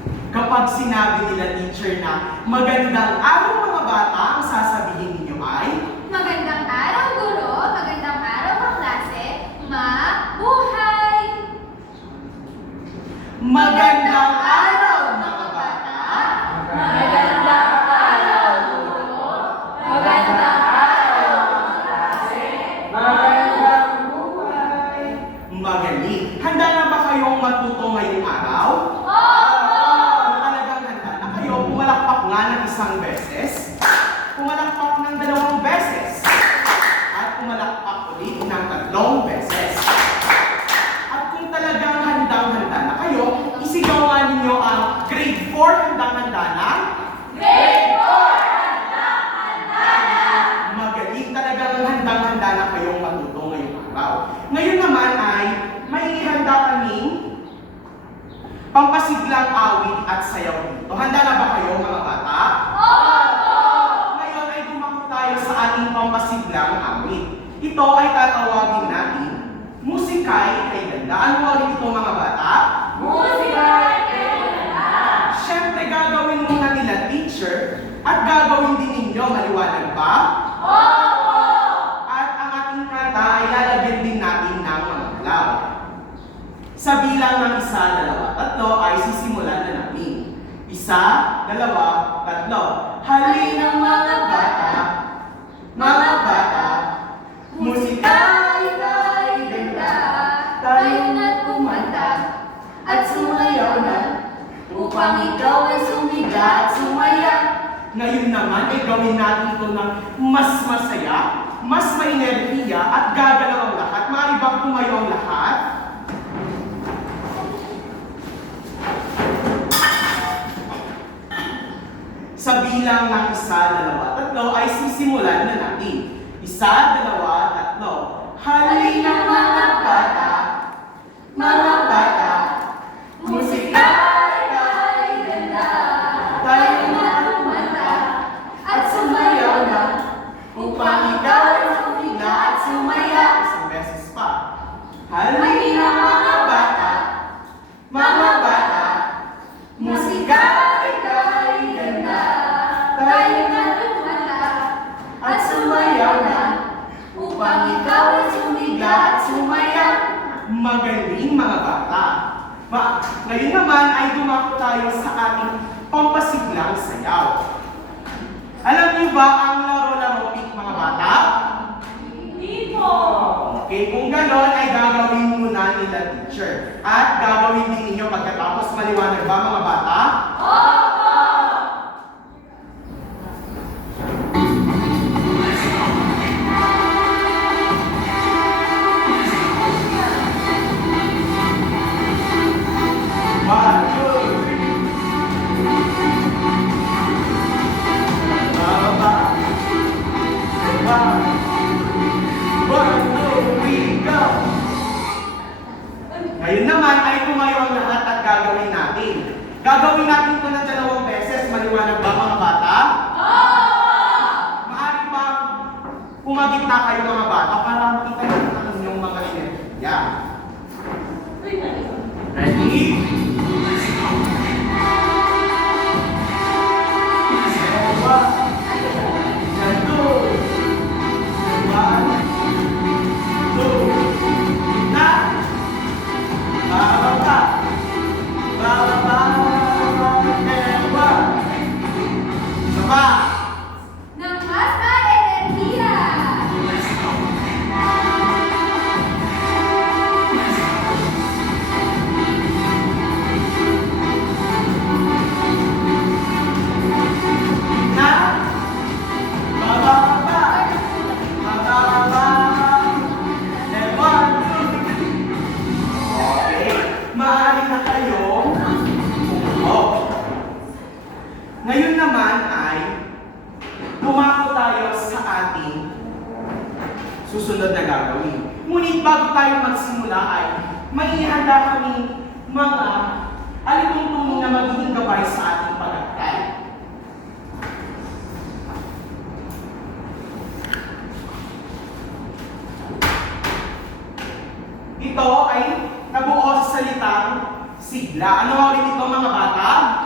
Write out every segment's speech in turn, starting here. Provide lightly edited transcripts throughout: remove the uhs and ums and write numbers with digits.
Kapag sinabi nila teacher na magandang araw mga bata, ang sasabihin ninyo ay Magandang araw, guro. Magandang araw, kaklase. Mabuhay! magandang araw mga bata. Magandang araw, guro. Magandang araw, kaklase. Magandang buhay! Magaling. Handa na ba kayong matuto ngayong araw? Kung talagang handa na kayo, pumalakpak nga ng isang beses, pumalakpak ng 2 beses, at pumalakpak ulit ng 3 beses. At kung talagang handang-handa na kayo, isigaw nga ninyo ang grade 4 handang-handa na. Grade 4! Handa-handa na! Magaling, talagang handang-handa na kayong matuto ngayong araw. Ngayon naman ay may ihanda kaming pampasiglang awit at sayaw dito. Handa na ba kayo mga bata? Ngayon ay dumako tayo sa ating pampasiglang awit. Ito ay tatawagin natin Musika'y Kay Ganda. Ano awit ito mga bata? Musika'y kay ganda! Siyempre gagawin muna nila teacher at gagawin din ninyo, maliwanag ba? At ang ating kanta ay lalagyan din natin ng mga claw. Sa bilang ng 1, 2, 3 ay sisimulan na natin. 1, 2, 3. Halina mga bata, musika'y kay ganda. Tayo na't kumanta at sumayaw na upang ikaw ay sumiga at sumaya. Ngayon naman ay gawin natin ito ng mas masaya, mas may enerhiya at gagalaw ang lahat. Maaari bang tumayo ang lahat? Sa bilang ng 1, 2, 3 ay sisimulan na natin. 1, 2, 3. Halina mga bata, musika'y kay ganda. Tayo na kumanta At sumayaw na upang ikaw ay sumiga at sumaya. Isang beses pa. Halina mga bata, musika'y kay ganda. tayo na kumanta At sumayaw na upang ikaw ay sumiga at sumaya. Magaling mga bata. Ngayon naman ay dumako tayo sa ating pampasiglang sayaw. Alam niyo ba ang laro-laro pick mga bata? Hindi po. Okay, kung gano'n ay gagawin muna nila teacher. At gagawin din ninyo pagkatapos, maliwanag ba mga bata? One, two, three. Baba. One, two, three, go! Ngayon naman ay tumayo ang lahat at gagawin natin. Gagawin natin ito ng 2 beses. Maliwanag ba mga bata? Maaari bang pumagit na kayo mga bata para makita natin ang inyong mga enerhiya. Ready? Ng mas na enerhiya. Maaari na kayong ngayon naman ay dumako tayo sa ating susunod na gagawin. Ngunit bago tayo magsimula ay may ihanda kami mga alituntunin na magiging gabay sa ating pag-aaral. Ito ay nabuo sa salitang sigla. Ano ang ito mga bata?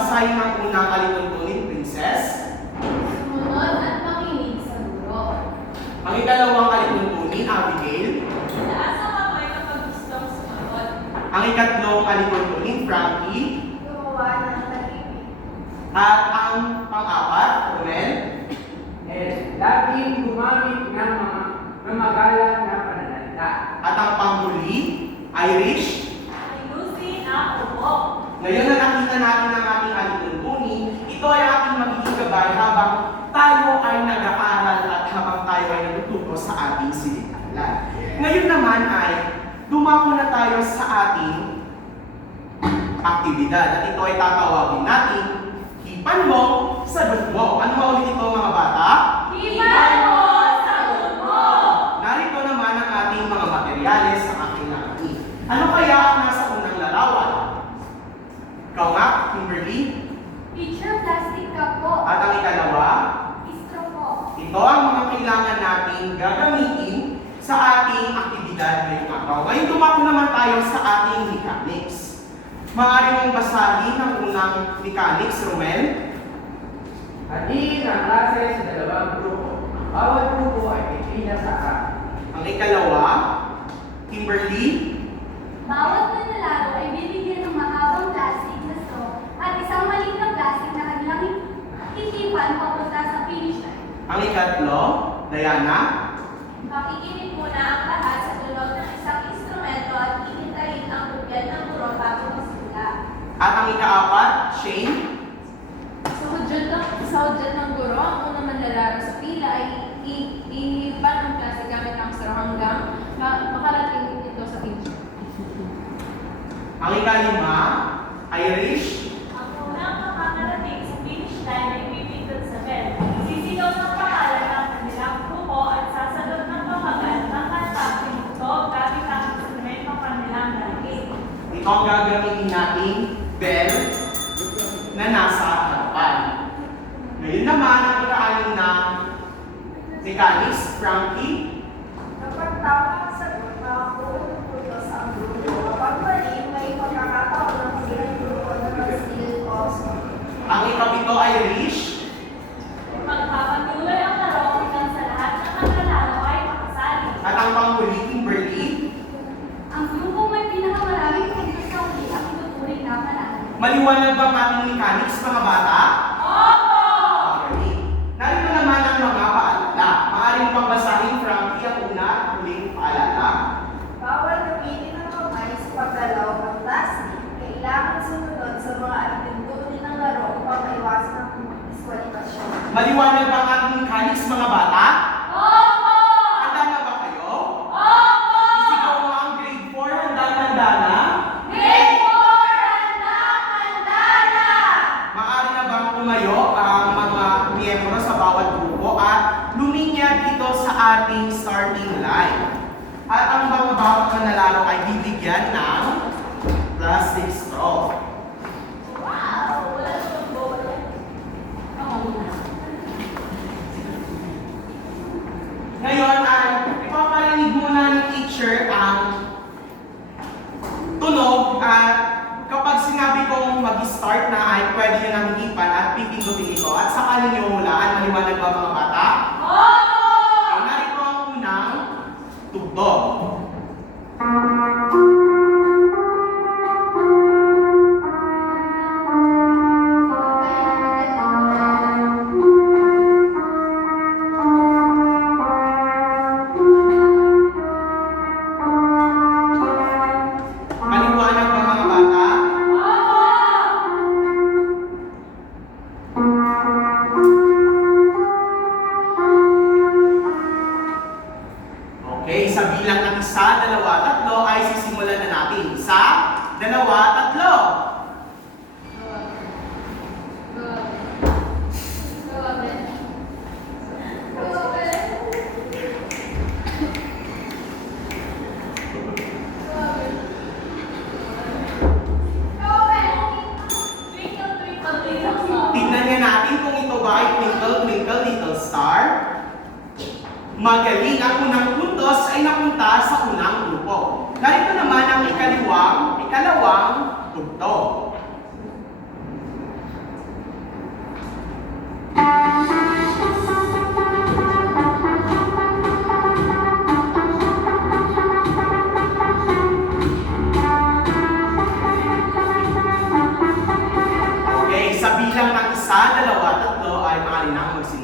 basahin ang unang alituntunin, Princess. Sumunod at makinig sa guro. Ang ikalawang alituntunin, Abigail. Taas ang kamay kapag gustong sumagot. Ang ikatlong alituntunin, Frankie. Gumawa ng tahimik. At ang pang-apat, Romel. Laging gumamit ng mga magalang na pananalita. At ang panghuli, Irish. Ayusin ang upo. Ngayon na nakita natin ang ating alituntunin, ito ay ating magiging gabay habang tayo ay nag-aaral at habang tayo ay natututo sa ating silikalan. Ngayon naman ay dumako na tayo sa ating aktibidad at ito ay tatawagin natin hipan mo, sagot mo. Ano maulit ito mga bata? Hipan mo, sagot mo. Narito naman ang ating mga materyales sa aking nakakita. Ano kaya ang nasa unang larawan? Ikaw nga, Kimberly. Teacher, plastic cup po. At ang ikalawa, Istro po. ito ang mga kailangan natin gagamitin sa ating aktibidad ngayong araw. Ngayon dumako naman tayo sa ating mechanics. Maaari mong basahin ang unang mechanics, Romel. Hatiin ang klase sa dalawang grupo. Bawat grupo ay may pila sa harap. Ang ikalawa, Kimberly. Bawat manlalaro ay bibigyan ng mahabang plastic na straw at isang maliit na plastic na kanilang ikipan papunta sa finish line. Ang ikatlo, Diana. Makikinig muna ang lahat sa tunog ng isang instrumento at ihintayin ang tugyan ng guro bago magsimula. At ang ikaapat, Shane. Sa hudyat ng guro, ang unang manlalaro sa pila ay ihipan ang klase gamit ang straw hanggang makarating ito sa finish. Ang ikalima, Irish. Ang unang makakarating sa finish line ay pipindot sa bell. Sisigaw ng pangalan ng kanilang grupo at sasagot ng pamagat ng kantang pinuto gamit ang instrumento kanilang dalhin. Ito ang gagamitin nating bell na nasa harapan. Ngayon naman, ang ikaanim na mechanics, Frankie. Kapag tama ang sagot, makakuha ang grupo. Kapag mali, may pagkakataon ng silang grupo na mag-steal also. Ang ikapito, Irish. Magpapatuloy ang laro hanggang sa lahat ng manlalaro ay makasali. At ang panghuli, Kimberly. Ang grupo may pinakamaraming puntos sa uli ang ituturing na panalo. Maliwanag ba ang ating mechanics, mga bata? Opo! Okay. Narito naman ang mga paalala. Maaaring pagbasahin, Frankie, ang una at huling paalala. Bawal gamitin ang kamay sa paggalaw ng plastic. Kailangan sumunod sa mga alituntunin ng laro upang maiwasan ang diskwalifikasyon. Maliwanag ba ang ating mechanics, mga bata? Opo! Handa na ba kayo? Opo! Isigaw mo ang grade 4, handa na? Grade 4! Handa na! Maaari na bang tumayo ang mga miyembro sa bawat grupo at luminya dito sa ating starting line? At ang mga bawat manlalaro ay bibigyan ng plastic straw. Wow! Wala namang bola. Ako muna. Ngayon ay ipaparinig muna ng teacher ang tunog at kapag sinabi kong mag-start na ay pwede nyo nang hipan at pipindutin ito at saka ninyo hulaan. Maliwanag ba mga bata? Opo! Ay, narito ang unang tugtog. Maliwanag ba mga bata? Okay, sa bilang ng 1, 2, 3 ay sisimulan na natin. 1, 2, 3. Tingnan niya natin kung ito ba ay Twinkle, Twinkle, Little Star. Magaling, ang unang puntos ay napunta sa unang grupo. Narito naman ang ikalawang tugtog.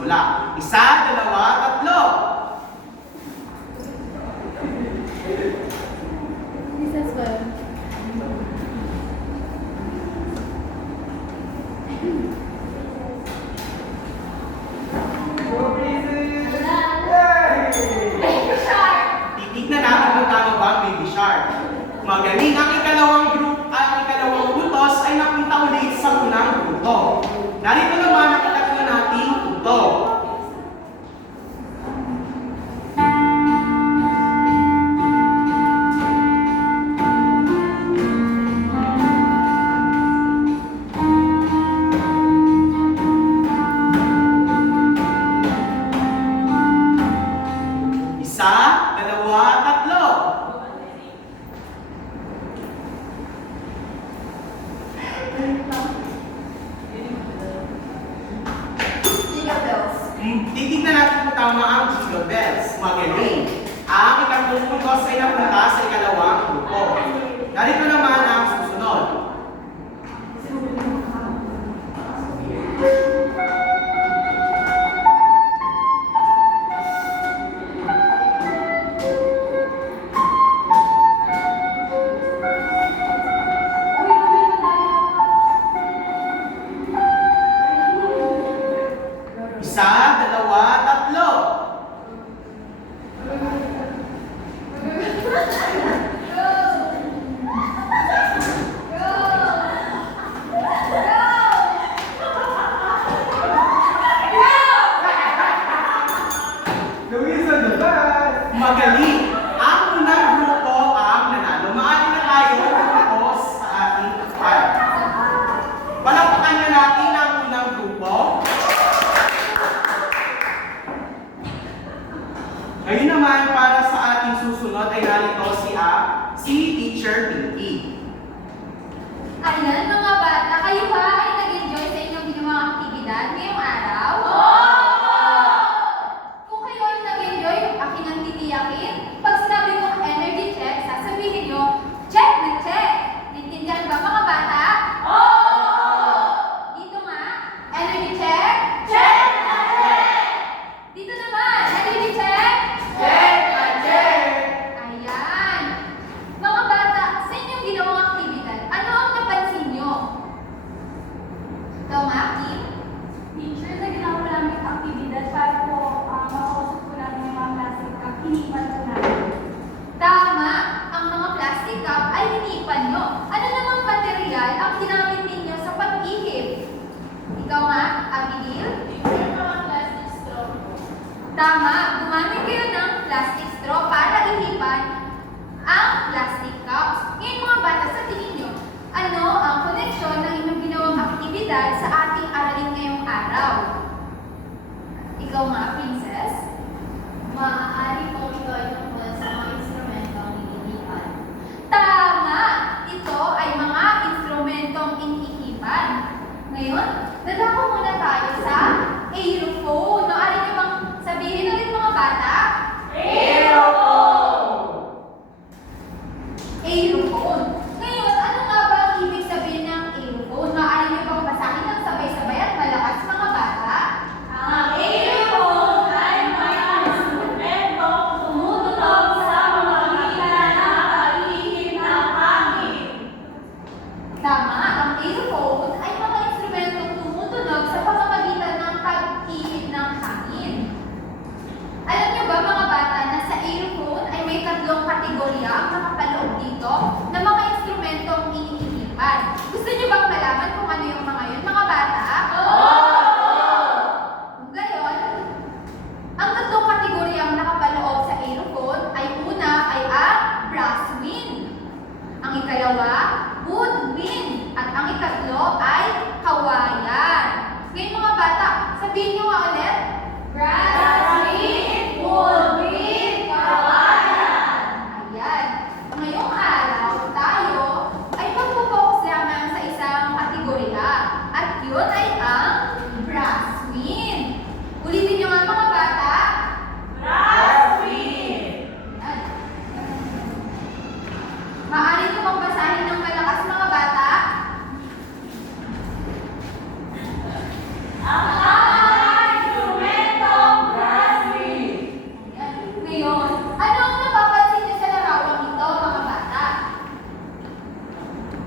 magsisimula. 1, 2, 3. This well. Titignan natin kung tama ba ang baby shark. Magaling. Ang ikalawang butos ay napunta ulit sa unang buto. Narito naman ang itatlo nating buto. Isa, dalawa, tatlo. Jingle bells. Titignan natin kung tama ang jingle bells. Magaling. Ang ikatlong butos ay napunta sa ikalawang grupo. Narito naman ang susunod. Isa, dalawa, tatlo. Magaling. Ang unang grupo ang nanalo. Maaari na tayo tapos sa ating part. Palakpakan na natin ang unang grupo. Ngayon naman, para sa ating susunod ay narito si Teacher Pinky. Ayan mga bata, kayo ba ay nag-enjoy sa inyong ginawang aktibidad ngayong araw? Kung kayo ay nag-enjoy, akin ang titiyakin. Pag sinabi kong energy check, sasabihin nyo, check na check. Naintindihan ba mga bata? Dito nga, energy check. Check na check. Dito naman, energy check. Check na check! Ayan. Mga bata, sa inyong ginawang aktibidad, ano ang napansin nyo? Ito nga, Kim? Teacher, na ginawa namin aktibidad para po makausap po namin yung mga plastic cup. Hinipan po namin. Tama, ang mga plastic cup ay hinipan nyo. Ano namang material ang ginamit ninyo sa pag-ihip? Ikaw nga, Abigail? Teacher, mga plastic straw. Tama, gumamit kayo ng plastic straw para ihipan ang plastic cups. Ngayon mga bata, sa tingin nyo, ano ang koneksyon ng inyong ginawang aktibidad sa ating aralin ngayong araw? Ikaw nga, Princess? Maaari pong ito ay tungkol sa mga instrumentong hinihipan. Tama! Ito ay mga instrumentong inihipan. Ngayon, dadako muna tayo sa aerophone. Maaari niyo bang sabihin ulit mga bata? Aerophone. Ngayon, ano nga ba ang ibig sabihin ng aerophone? Maaari niyo bang basahin ng sabay-sabay at malakas mga bata? Ang aerophone ay may instrumento tumutulog sa mga makina na pag-ihip ng hangin. Tama, ang aerophone ay mga instrumentong tumutunog sa pamamagitan ng pag-ihip ng hangin. Alam niyo ba mga bata na sa aerophone ay may tatlong kategorya ang nakapaloob dito na mga instrumentong inihipan? Gusto niyo bang malaman kung ano yung mga yun mga bata? Kung gayon, ang tatlong kategorya ang nakapaloob sa aerophone ay una ay ang brass wind. Ang ikalawa, woodwind. At ang ikatlo ay kawayan. Ngayon mga bata, sabihin niyo nga ulit. Brass wind, woodwind, kawayan. Ayan. Ngayong araw, tayo ay magpo-focus lamang sa isang kategorya. At yun ay ang brass wind. Ulitin niyo nga mga bata. Brass wind. Ayan. Maaari niyo bang basahin ng malakas mga bata? Ang instrumento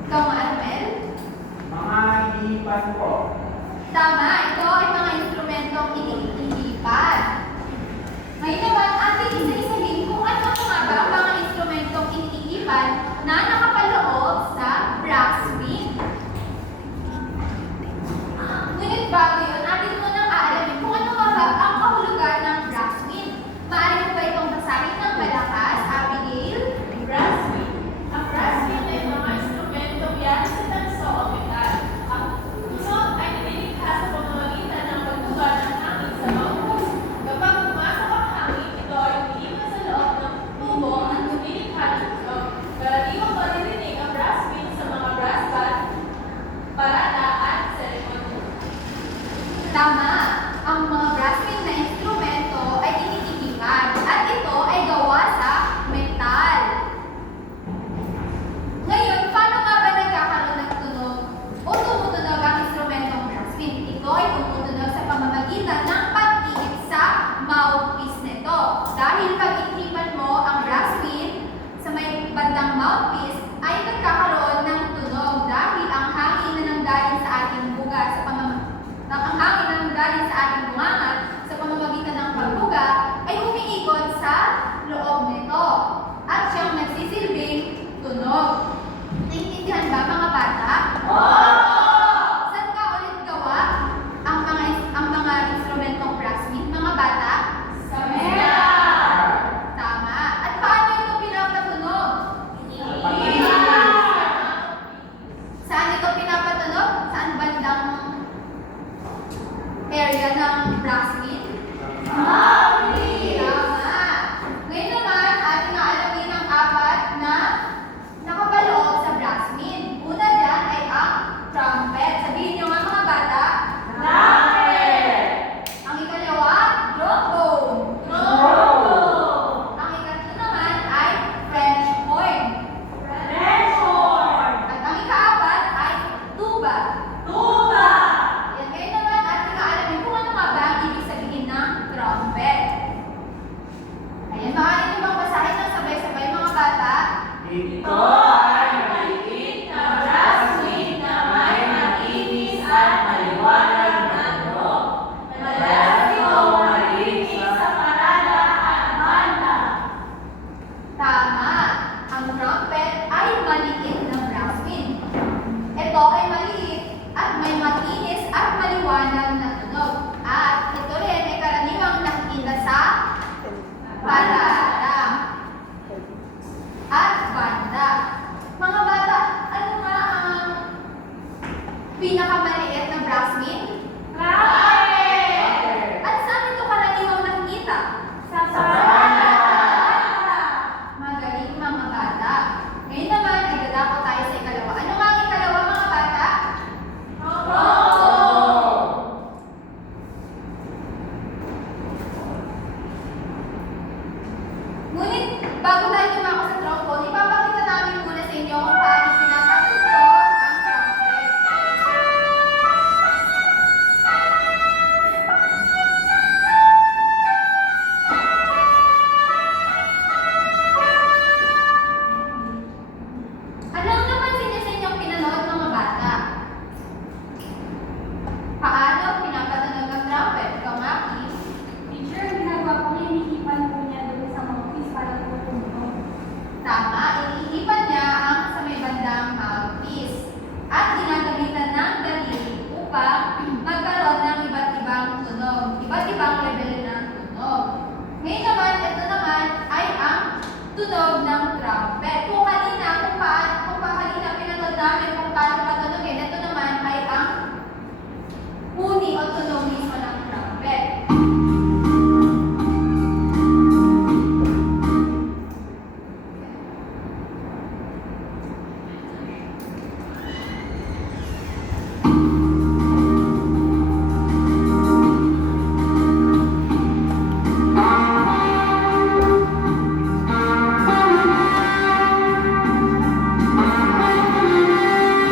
Ikaw nga, Armel? Mga hihipan po. Tama, ito ay mga instrumentong iniipan. Ngayon naman, ating isa-isahin kung ano nga ba ang mga instrumentong iniipan na nakapaloob sa brass wind. Ngunit bago yun, atin munang aalamin kung ano nga ba ang kahulugan ng brass wind. Maaari mo ba itong basahin ng malakas, Abigail? Brass wind. Ang brass wind ay mga instrumentong yan sa tanso o metal. Ang tunog ay nilikha sa pamamagitan ng pagtugan ng hangin sa maubos. Kapag pumasok ang hangin, ito ay umiiwan sa loob ng tubo at lumilikha ng tunog. Karaniwang maririnig ang brass wind sa mga brass band, parada at seremony. Tama, ang mga brass wind na instrumento ay iniipan at ito ay gawa sa metal. Ngayon, paano nga ba nagkakaroon ng tunog o tumutunog ang instrumentong brass wind? Ito ay tumutunog sa pamamagitan ng pag-ihip sa mouthpiece nito. Dahil pag inihipan mo ang brass wind sa may bandang mouthpiece, ay nagkakaroon ng tunog dahil ang hangin na nanggaling sa ating buga sa ang hangin na nanggaling sa ating bunganga sa pamamagitan ng pagbuga ay umiikot sa loob nito at siyang nagsisilbing tunog. Naiintindihan ba mga bata? Saan ka ulit gawa ang mga instrumentong brass wind, mga bata? Sa metal! Tama. At paano ito pinapatunog? Saan ito pinapatunog? Saan bandang area ng brass wind? Tama. Ngayon naman, ating aalamin ang apat na nakapaloob sa brass wind. Una dyan ay ang trumpet. Sabihin nyo nga mga bata. Trumpet! Ang ikalawa, trombone. Trombone! Ang ikatlo naman ay French horn. French horn! At ang ikaapat ay tuba. Tuba! Yan, ngayon naman ating aalamin kung ano nga ba ang ibig sabihin ng trumpet. Ayan, maaari nyo bang basahin ng sabay-sabay mga bata? Ito ay maliit na brass wind na may makinis at maliwanag na tunog. Madalas itong marinig sa parada at banda. Tama. Ang trumpet ay maliit na brass wind. Ito ay maliit at may makinis at maliwanag na tunog. At ito rin ay karaniwang nakikita sa parada at banda. Mga bata, ano nga ang pinakamaliit na brass wind? Trumpet! At saan ito karaniwang nakikita? Sa parada! Magaling mga bata. Ngayon naman ay dadako tayo sa ikalawa. Ano nga ang ikalawa mga bata? Ngunit bago tayo tumako sa trombone, ipapakita namin muna sa inyo kung paano pinapatugtog ang trumpet. Anong napansin niyo sa inyong pinanood mga bata? Paano pinapatunog ang trumpet? Ikaw, Maki? Teacher, ginagawa ko hinihipan po niya doon sa mouthpiece para po tumunog. Tama, iniipan niya ang sa may bandang mouthpiece at ginagamitan ng daliri upang magkaroon ng iba't ibang tunog, iba't ibang level ng tunog. Ngayon naman, ito naman ay ang tunog ng trumpet. Kung kanina pinanood namin kung paano patunogin, ito naman ay ang huni o tunog mismo ng trumpet.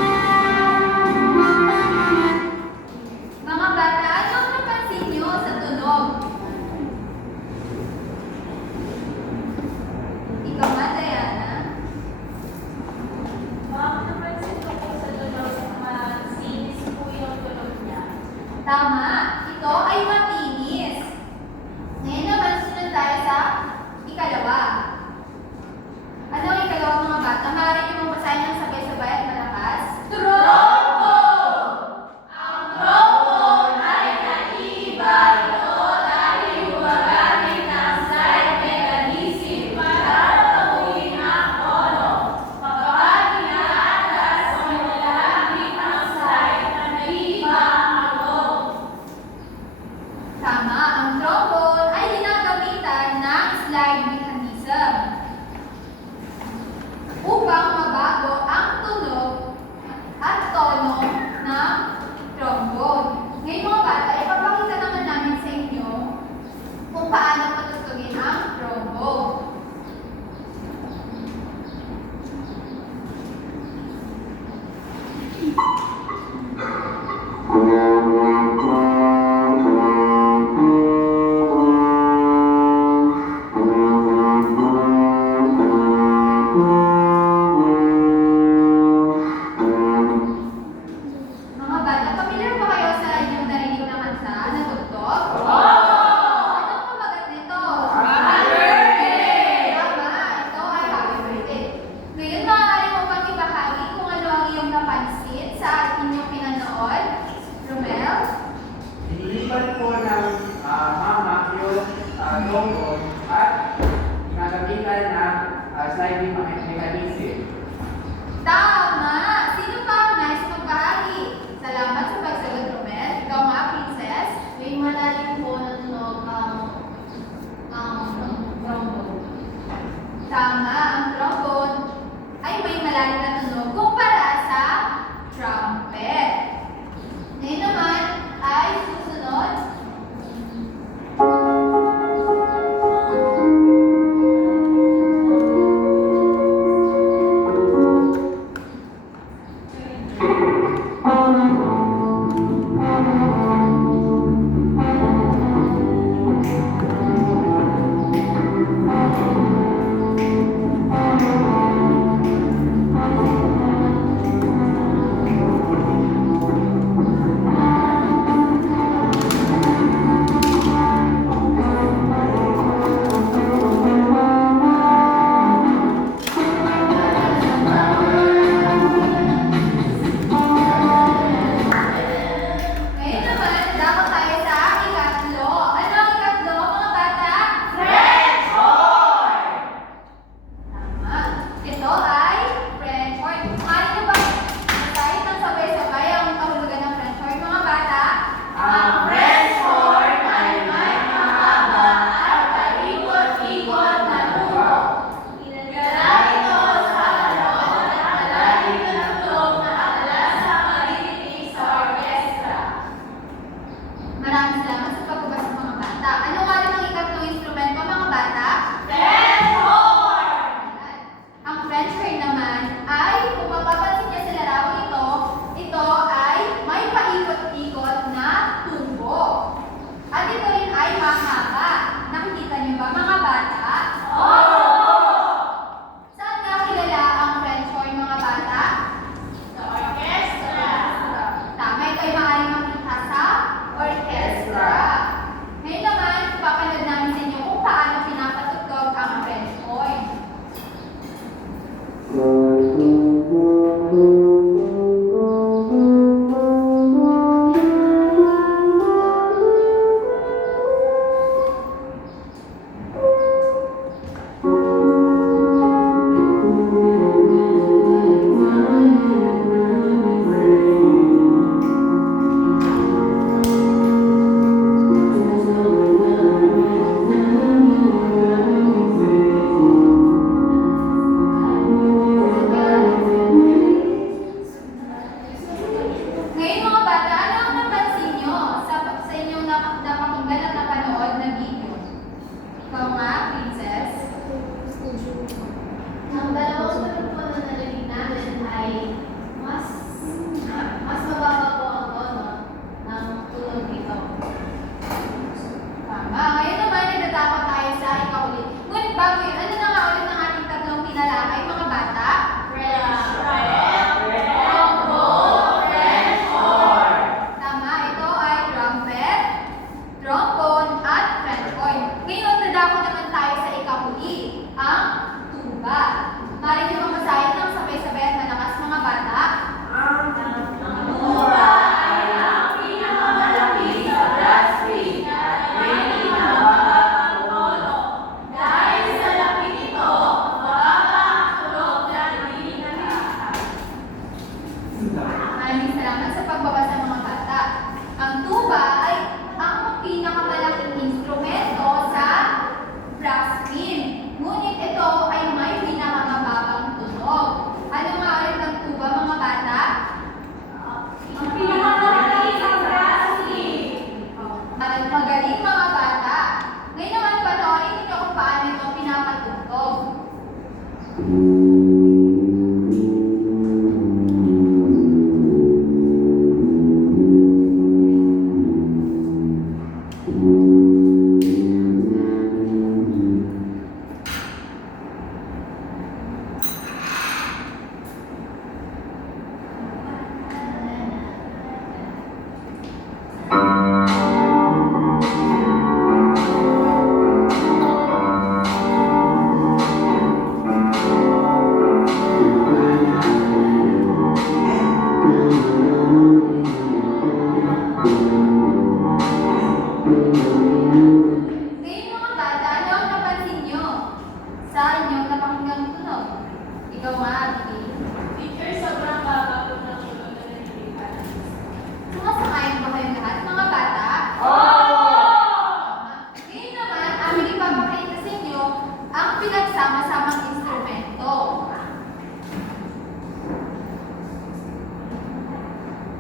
trombone at kinagabihan ng sliding mechanism. Tama! Sino pa ang nais magbahagi? Salamat sa pagsagot, Romel. Ikaw nga, Princess. May malalim po na tunog ang trombone. Tama, ang trombone ay may malalim na tunog kumpara sa trumpet. Ngayon naman ay susunod. Ngayon naman, dapat tayo sa ikatlo. Ano ang ikatlo, mga bata? French horn! Tama. Ito ay French horn. Maaari niyo ba basahin ng sabay-sabay ang kahulugan ng French horn, mga bata? Ang French horn ay may mahaba at paikot-ikot na dugo. Dinadala ito sa alon at malalim na tunog na adalas sa maririnig sa orkestra. Maraming salamat sa pagbabasa, mga bata. Ano nga rin ang ikatlong instrumento, mga bata? French horn! Ang French horn naman ay, kung mapapansin niyo sa larawang ito ay may paikot-ikot na tubo. At ito rin ay mahaba. Nakikita niyo ba, mga bata? Saan nga kilala ang French horn, mga bata? Sa orkestra. Tama, ito ay maaaring makita sa orchestra. Ngayon naman, papanood namin sa inyo kung paano pinapatugtog ang French horn. Ngayon, mga bata, ano ang napansin nyo sa inyong napakinggan at napanood na video? Ikaw nga, Princess. Ang dalawang tunog po na narinig namin ay mas mababa po ang tono ng tunog nito. Tama. Ngayon naman, nagtatapos tayo sa ikaulit. Ngunit bago yun, ano na nga ulit ng ating tatlong tinalakay, mga bata? Tama, ito ay trumpet, trombone, at French horn. Ngayon, nadako naman tayo sa ikahuli, ang tuba. Maaari niyo bang basahin ng sabay-sabay at malakas, mga bata? Ang tuba ay ang pinakamalaki sa brass ring at may pinakababang tono. Dahil sa laki nito, mababa ang tunog na hindi nakikita. Maraming salamat sa pagbabasa, mga bata. Ang tuba ay ang pinakamalaking instrumento sa brass ring. Ngunit ito ay may pinakamababang tunog. Ano nga ulit ang tuba, mga bata? Ang pinakamalaki sa brass ring. Magaling, mga bata. Ngayon naman, panoorin ninyo kung paano ito pinapatugtog.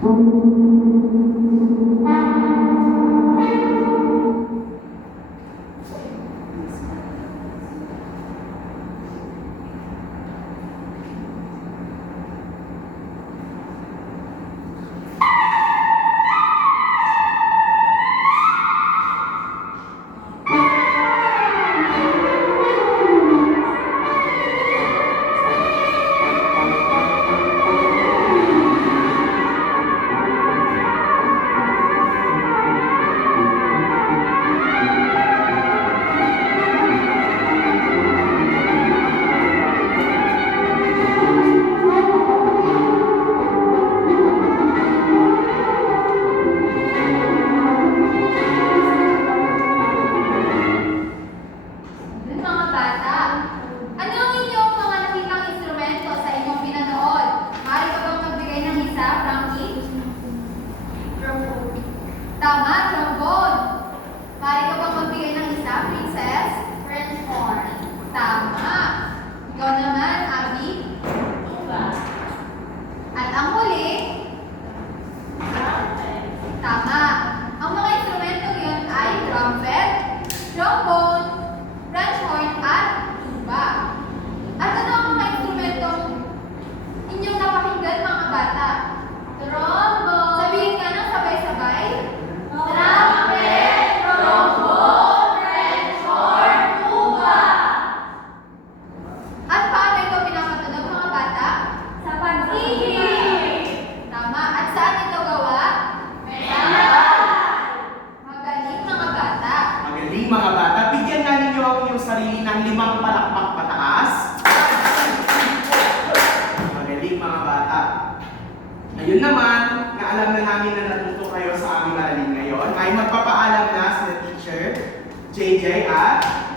Mga bata, ano ang inyong mga nakitang instrumento sa inyong pinanood? Maaari ka bang magbigay ng isa, Frankie? Tama, trombone. Maaari ka bang magbigay ng isa, Princess? French horn. Tama. Ikaw naman, Abby? At ang huli? Tama. Ang mga instrumento yun ay trumpet, trombone, French horn, at tuba. At ano ang mga instrumentong inyong napakinggan, mga bata? Trombone. Sabihin nga ng sabay-sabay. Trumpet, trombone, French horn, tuba. At paano ito pinapatunog, mga bata? Sa pag-ibig. Tama. At saan ito gawa? Magaling, mga bata. Magaling mga bata, bigyan nga ninyo ang inyong sarili ng 5 palakpak pataas. Magaling mga bata. Ayun naman, na alam na namin na natuto kayo sa aming aralin ngayon, ay magpapaalam na sila teacher, JJ at